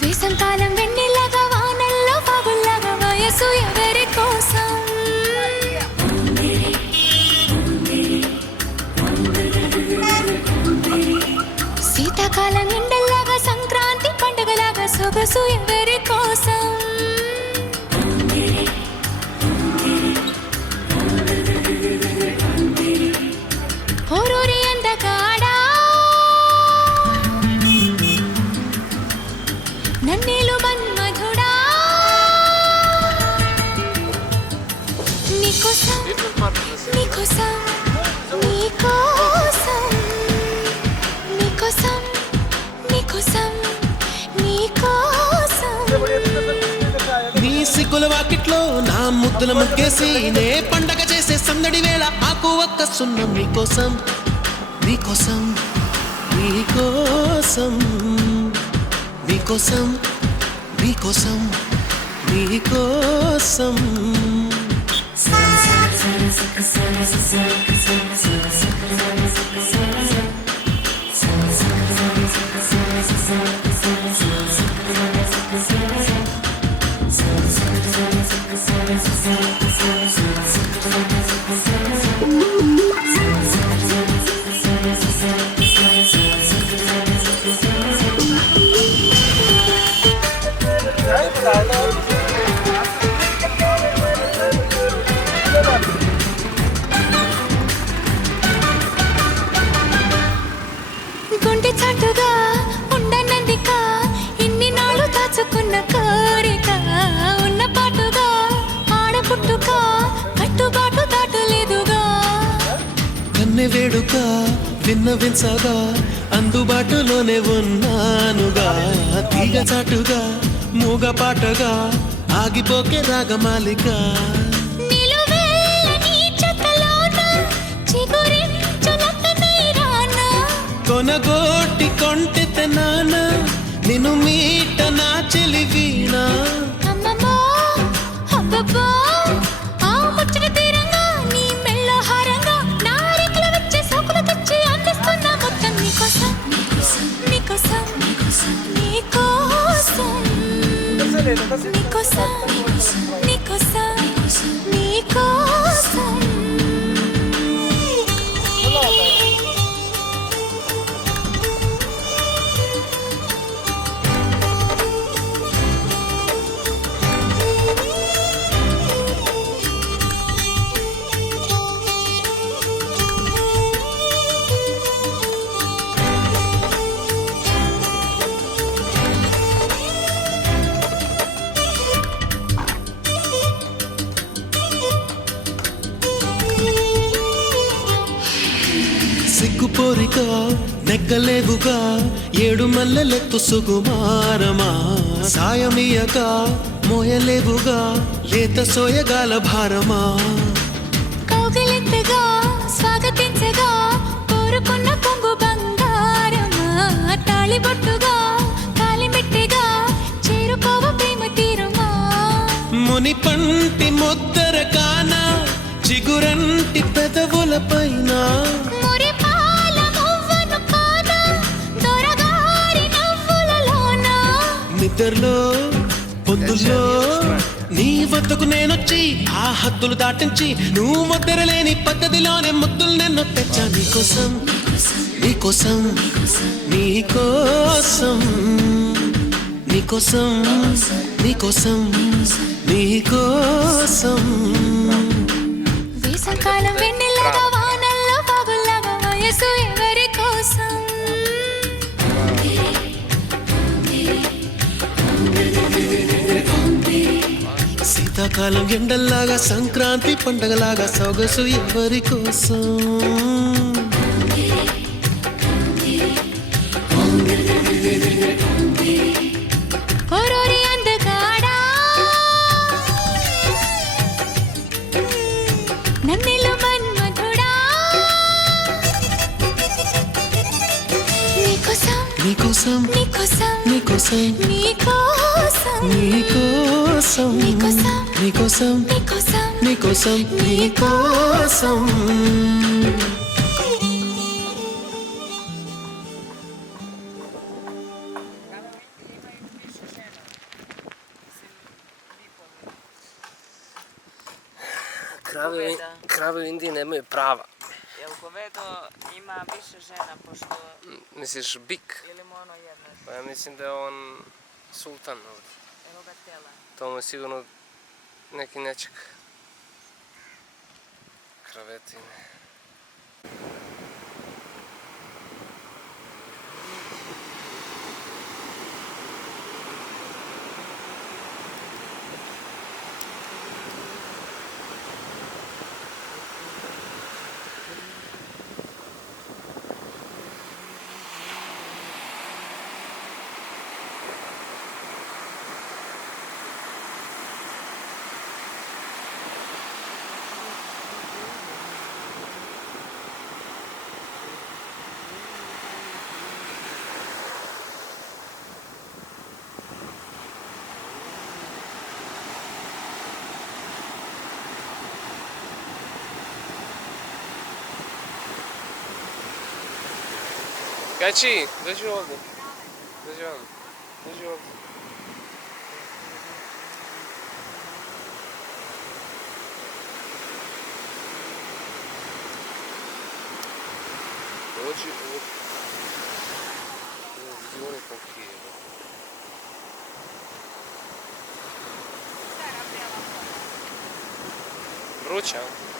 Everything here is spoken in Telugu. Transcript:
వేసంకాలం వెన్నెల్లగా వానల్లో పగుల్లాగా వయసు ఎవరి కోసం శీతాకాలం ఎండల్లాగా సంక్రాంతి పండుగలాగా సొగసు ఎవరి కోసం ఓరూరి అందగాడా నన్నేలు మన్మధుడా నీకోసం నీకోసం నీకోసం నీకోసం నీకోసం నీకోసం నీ సిగ్గుల వాకిట్లో నా ముద్దుల ముగ్గేసి నే పండగ చేసే సందడి వేళ ఆకు ఒక్క సున్నం నీకోసం నీకోసం నీకోసం నీకోసం నీకోసం నీకోసం గుండె చాటుగా ఉండనందిక ఇన్ని నాళ్ళు దాచుకున్న కోరిక ఉన్న పాటుగా ఆడపుట్టుక కట్టుబాటు దాటలేదుగా కన్నె వేడుక విన్నవించగా అందుబాటులోనే ఉన్నానుగా తీగ చాటుగా మూగ పాటగా ఆగిపోకే రాగమాలిక కొనగోటి కొంటె నాన్న నిన్ను మీట నా చెలివీనా అమ్మమ్మో అబ్బబ్బో ఆ ముచ్చట తీరంగా నీ మెళ్ళ హారంగా నా రెక్కలు వచ్చే సోకులు తెచ్చి అందిస్తున్నా మొత్తం నీకోసం నీకోసం నీకోసం నీకోసం నీకోసం నీకోసం సిగ్గుపోరిక నెగ్గలేవుగా ఏడు మల్లెలెత్తు సుకుమారమా సాయమియక మోయలేవుగా లేత సోయగాల భారమా కౌగిలింతగా స్వాగతించగా కోరుకున్న పొంగు బంగారమా తాళిబొట్టుగా కాలిమిట్టిగా చేరుకోవ ప్రేమ తీరమా ముని పంటి ముద్దర కాన చిగురంటి పెదవుల పైన నిద్రలో పొద్దుల్లో నీ వద్దకు నేనొచ్చి ఆ హద్దులు దాటించి నువ్వు ముద్దరలేని పద్ధతిలోనే ముద్దులు నిన్ను తెచ్చా నీకోసం నీకోసం నీకోసం నీకోసం నీకోసం నీకోసం వేసంకాలం వెన్నెల్లగా వానల్లో పగుల్లాగా వయసు ఎవరి కోసం శీతాకాలం ఎండల్లాగా సంక్రాంతి పండగలాగా సొగసు ఎవరి కోసం నన్నెలు మన్మధుడా నీకోసం నీకోసం నీకోసం నీకోసం నీకోసం నీకోసం నీకోసం నీకోసం నీకోసం నీకోసం నీకోసం Krave u Indiji nemaju prava. Jel govedo ima više žena pošto Misliš bik? ili mu ono jedno? Pa ja mislim da je on sultan ovdje. Evo ga tela. To mu je sigurno neki nečak. Kravetine. Gači, dođi ovdje. Dođi ovdje. Dođi ovdje. Dođi ovdje. Vidi oni koliki je. Vruća?